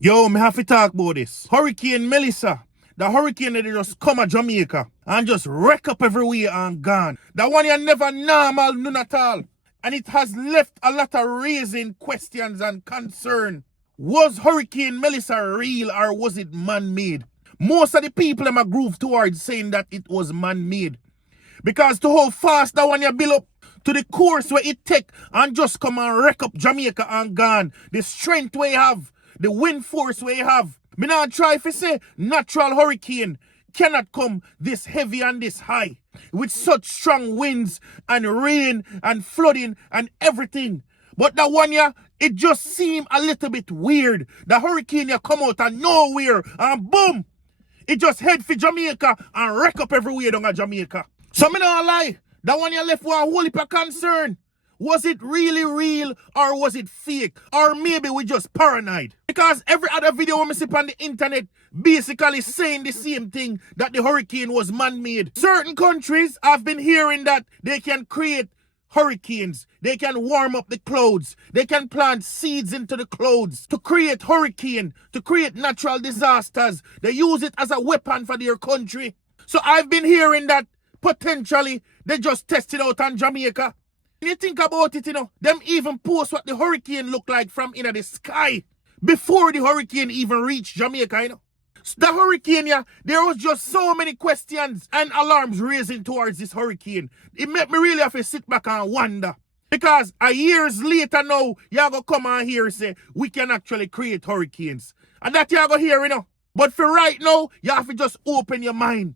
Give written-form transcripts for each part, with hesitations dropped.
Yo, me have to talk about this. Hurricane Melissa. The hurricane that just come at Jamaica and just wreck up everywhere and gone. That one you never normal, none at all. And it has left a lot of raising questions and concern. Was Hurricane Melissa real or was it man-made? Most of the people them a groove towards saying that it was man-made. Because to how fast that one you build up, to the course where it take and just come and wreck up Jamaica and gone. The strength we have, the wind force we have. Me not try to say natural hurricane cannot come this heavy and this high with such strong winds and rain and flooding and everything. But that one yeah, it just seemed a little bit weird. The hurricane yeah come out of nowhere and boom, it just head for Jamaica and wreck up everywhere down at Jamaica. So me not lie, that one you left with a whole heap of concern. Was it really real or was it fake? Or maybe we just paranoid? Because every other video we see on the internet basically saying the same thing, that the hurricane was man-made. Certain countries have been hearing that they can create hurricanes. They can warm up the clouds. They can plant seeds into the clouds to create hurricane, to create natural disasters. They use it as a weapon for their country. So I've been hearing that potentially they just tested out on Jamaica. When you think about it, them even post what the hurricane looked like from in the sky before the hurricane even reached Jamaica, So the hurricane, yeah, there was just so many questions and alarms raising towards this hurricane. It made me really have to sit back and wonder. Because a years later now, you're going to come on here and say, we can actually create hurricanes. And that you're going to hear, But for right now, you have to just open your mind.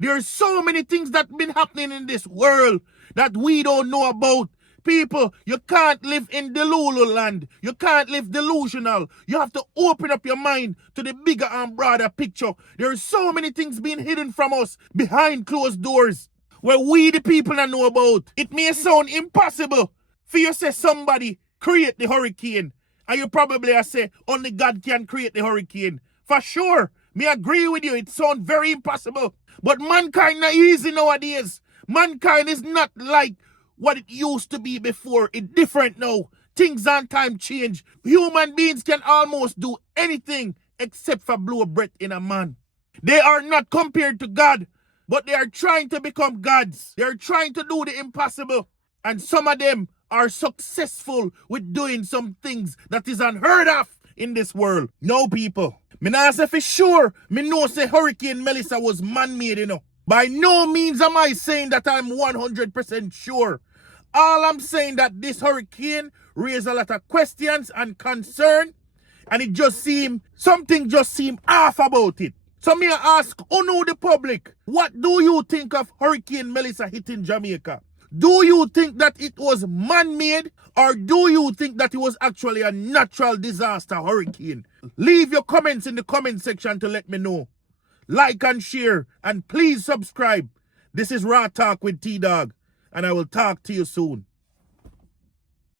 There's so many things that been happening in this world that we don't know about. People, you can't live in Delulu land. You can't live delusional. You have to open up your mind to the bigger and broader picture. There's so many things being hidden from us behind closed doors where we the people don't know about. It may sound impossible for you to say somebody create the hurricane. And you probably say only God can create the hurricane. For sure, me agree with you. It sounds very impossible. But mankind not easy nowadays. Mankind is not like what it used to be before. It's different now. Things and time change. Human beings can almost do anything except for blow breath in a man. They are not compared to God, but they are trying to become gods. They are trying to do the impossible. And some of them are successful with doing some things that is unheard of in this world. No, people. Me not say for sure, me know say Hurricane Melissa was man-made, By no means am I saying that I'm 100% sure. All I'm saying that this hurricane raised a lot of questions and concern, and something just seemed off about it. So me ask, the public, what do you think of Hurricane Melissa hitting Jamaica? Do you think that it was man-made or do you think that it was actually a natural disaster hurricane? Leave your comments in the comment section to let me know. Like and share and please subscribe. This is Raw Talk with T-Dog and I will talk to you soon.